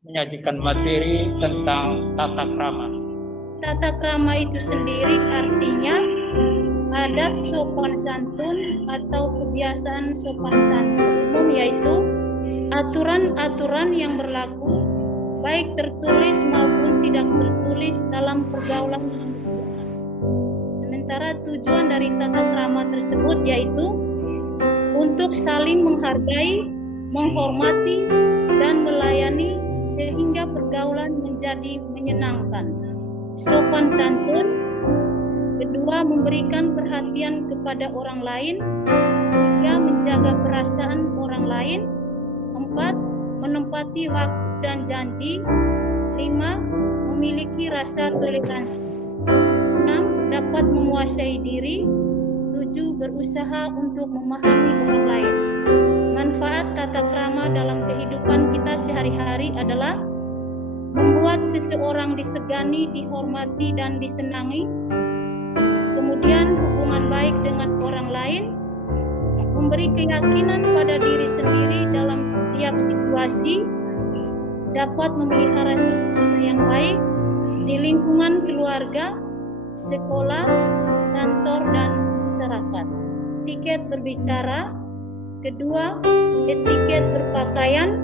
menyajikan materi tentang tata krama. Tata krama itu sendiri artinya adat sopan santun atau kebiasaan sopan santun umum, yaitu aturan-aturan yang berlaku baik tertulis maupun tidak tertulis dalam pergaulan manusia. Sementara tujuan dari tata krama tersebut yaitu untuk saling menghargai, menghormati, dan melayani sehingga pergaulan menjadi menyenangkan. Sopan santun, kedua, memberikan perhatian kepada orang lain, tiga, menjaga perasaan orang lain, empat, menempati waktu dan janji, lima, memiliki rasa toleransi, enam, dapat menguasai diri, tujuh, berusaha untuk memahami orang lain. Manfaat tata krama dalam kehidupan kita sehari-hari adalah membuat seseorang disegani, dihormati, dan disenangi. Kemudian hubungan baik dengan orang lain, memberi keyakinan pada diri sendiri dalam setiap situasi, dapat memelihara suasana yang baik di lingkungan keluarga, sekolah, kantor, dan masyarakat. Etiket berbicara, kedua, etiket berpakaian,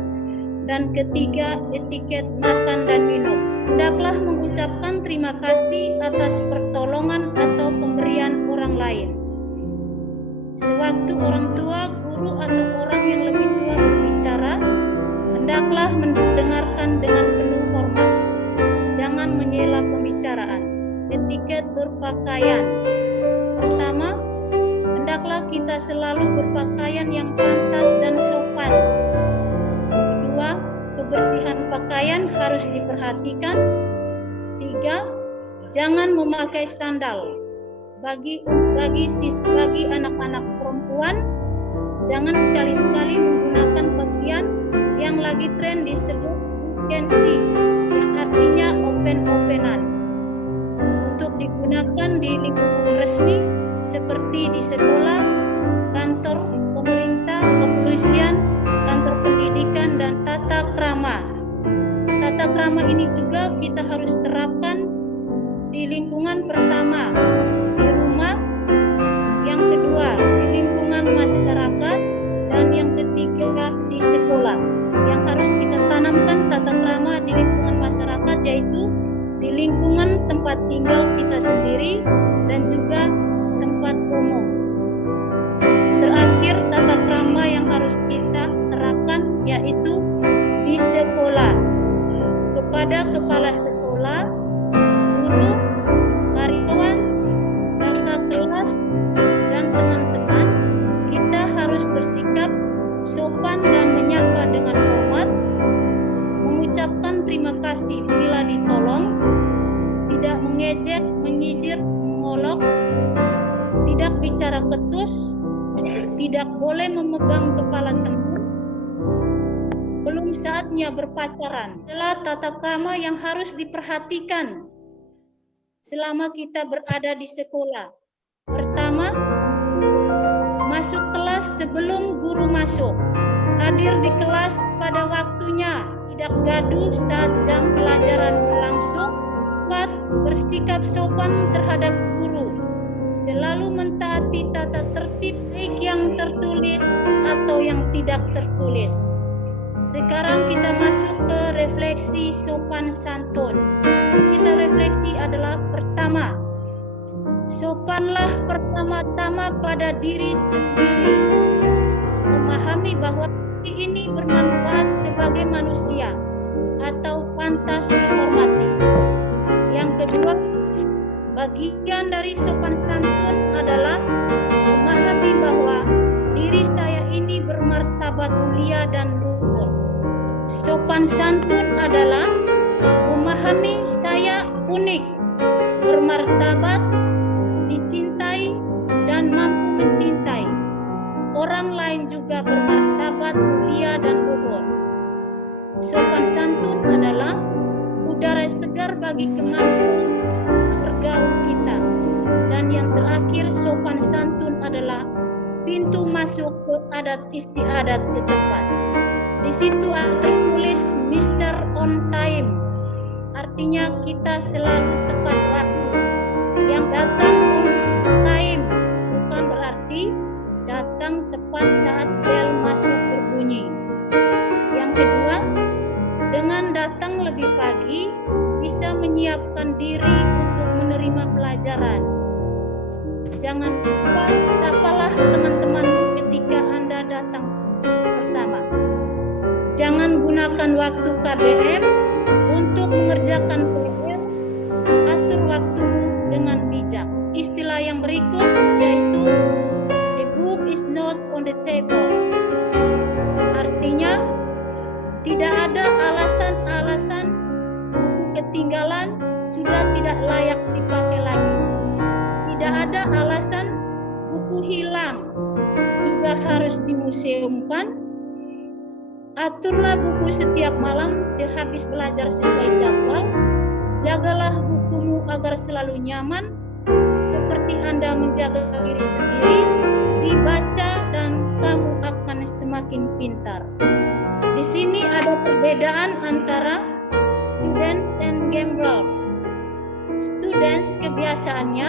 dan ketiga, etiket makan dan minum. Hendaklah mengucapkan terima kasih atas pertolongan atau pemberian orang lain. Sewaktu orang tua, guru, atau orang yang lebih tua berbicara, hendaklah mendengarkan dengan penuh hormat. Jangan menyela pembicaraan. Etiket berpakaian. Pertama, hendaklah kita selalu berpakaian yang pantas dan sopan. Kedua, kebersihan pakaian harus diperhatikan. Tiga, jangan memakai sandal. Bagi anak-anak perempuan, jangan sekali-sekali menggunakan pakaian yang lagi tren disebut kensi, yang artinya open-openan, untuk digunakan di lingkungan resmi seperti di sekolah, kantor pemerintah, kepolisian, kantor pendidikan, dan tata krama. Tata krama ini juga kita harus terapkan di lingkungan pertama, di rumah, yang kedua di lingkungan masyarakat, dan yang ketiga di sekolah. Yang harus kita tanamkan tata krama di lingkungan masyarakat yaitu di lingkungan tempat tinggal kita sendiri dan juga tempat umum. Terakhir, tata krama yang harus kita terapkan yaitu di sekolah. Kepada kepala sekolah, guru, karyawan, kakak kelas, dan teman-teman, kita harus bersikap sopan dan menyapa dengan hormat, mengucapkan terima kasih bila ditolong, tidak mengejek, menyindir, mengolok, tidak bicara ketus, tidak boleh memegang kepala teman, belum saatnya berpacaran. Adalah tata krama yang harus diperhatikan selama kita berada di sekolah. Pertama, masuk kelas sebelum guru masuk, hadir di kelas pada waktunya, tidak gaduh saat jam pelajaran berlangsung. 4. Bersikap sopan terhadap guru, selalu mentaati tata tertib baik yang tertulis atau yang tidak tertulis. Sekarang kita masuk ke refleksi sopan santun. Kita refleksi adalah pertama, sopanlah pertama-tama pada diri sendiri. Memahami bahwa diri ini bermanfaat sebagai manusia atau pantas dihormati. Yang kedua, bagian dari sopan santun adalah memahami bahwa diri saya ini bermartabat mulia dan luhur. Sopan santun adalah memahami saya unik, bermartabat, dicintai, dan mampu mencintai. Orang lain juga bermartabat mulia dan luhur. Sopan santun adalah udara segar bagi kemampuan bergaul kita. Dan yang terakhir, sopan santun adalah pintu masuk ke adat istiadat setempat. Di situ ada tertulis Mr. On Time, artinya kita selalu tepat waktu. Yang datang on time bukan berarti datang tepat saat bel masuk berbunyi. Yang kedua, dengan datang lebih pagi bisa menyiapkan diri untuk menerima pelajaran. Jangan lupa sapalah teman-temanmu ketika Anda datang pertama. Jangan gunakan waktu KBM untuk mengerjakan PR. Atur waktumu dengan bijak. Istilah yang berikut yaitu the book is not on the table. Artinya tidak ada alasan-alasan buku ketinggalan sudah tidak layak dipakai lagi. Tidak ada alasan buku hilang juga harus dimuseumkan. Aturlah buku setiap malam sehabis belajar sesuai jadwal. Jagalah bukumu agar selalu nyaman, seperti Anda menjaga diri sendiri. Dibaca dan kamu akan semakin pintar. Di sini ada perbedaan antara students and gamblers. Students kebiasaannya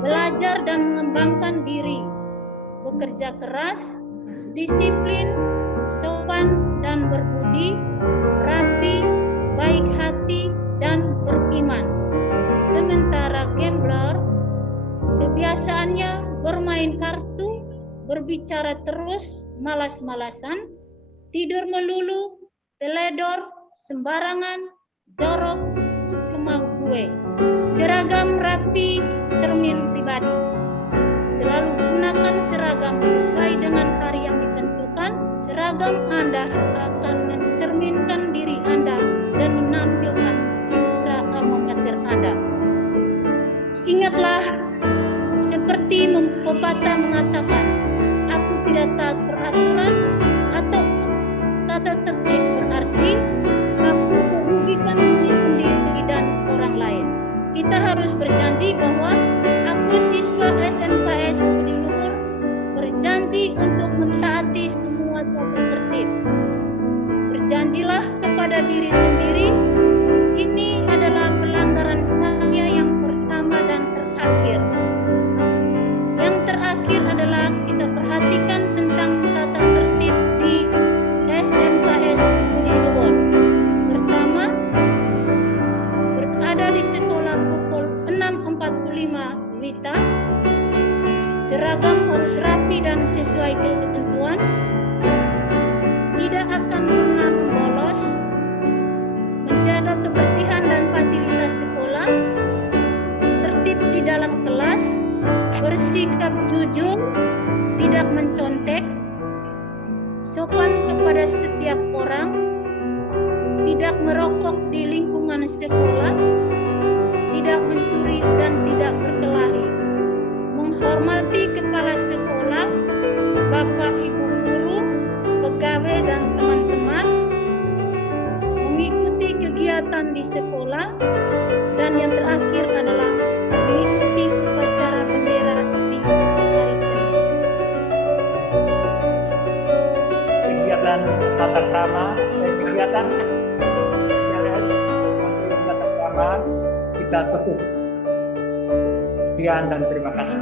belajar dan mengembangkan diri, bekerja keras, disiplin, sopan dan berbudi, rapi, baik hati dan beriman. Sementara gambler kebiasaannya bermain kartu, berbicara terus, malas-malasan, tidur melulu, teledor, sembarangan, jorok, semau gue. Seragam rapi, cermin pribadi. Selalu gunakan seragam sesuai dengan hari yang ditentukan. Seragam Anda akan mencerminkan diri Anda dan menampilkan citra alma mater Anda. Ingatlah, seperti pepatah mengatakan, aku tidak taat peraturan atau tata tertib berarti aku merugikan diri sendiri dan orang lain. Kita harus berjanji bahwa aku siswa SMKS Budi Luhur berjanji untuk mentaati semua tata tertib. Berjanjilah kepada diri sendiri, ini adalah pelanggaran saya yang pertama dan terakhir. Yang terakhir adalah kita perhatikan tentang tata tertib di SMKS Budi Luhur. Pertama, berada di sekolah pukul 6.45 WITA. Seragam harus rapi dan sesuai ketentuan. Tidak akan pernah bolos. Menjaga kebersihan dan fasilitas sekolah. Tertib di dalam kelas. Bersikap jujur, tidak mencontek. Sopan kepada setiap orang. Tidak merokok di lingkungan sekolah. Tidak mencuri dan tidak berkelahi. Menghormati kepala sekolah, bapak ibu guru, pegawai dan teman-teman, mengikuti kegiatan di sekolah, dan yang terakhir adalah mengikuti upacara bendera di hari Senin. Kegiatan tata krama dan kegiatan LS tata krama kita tutup. Sekian dan terima kasih.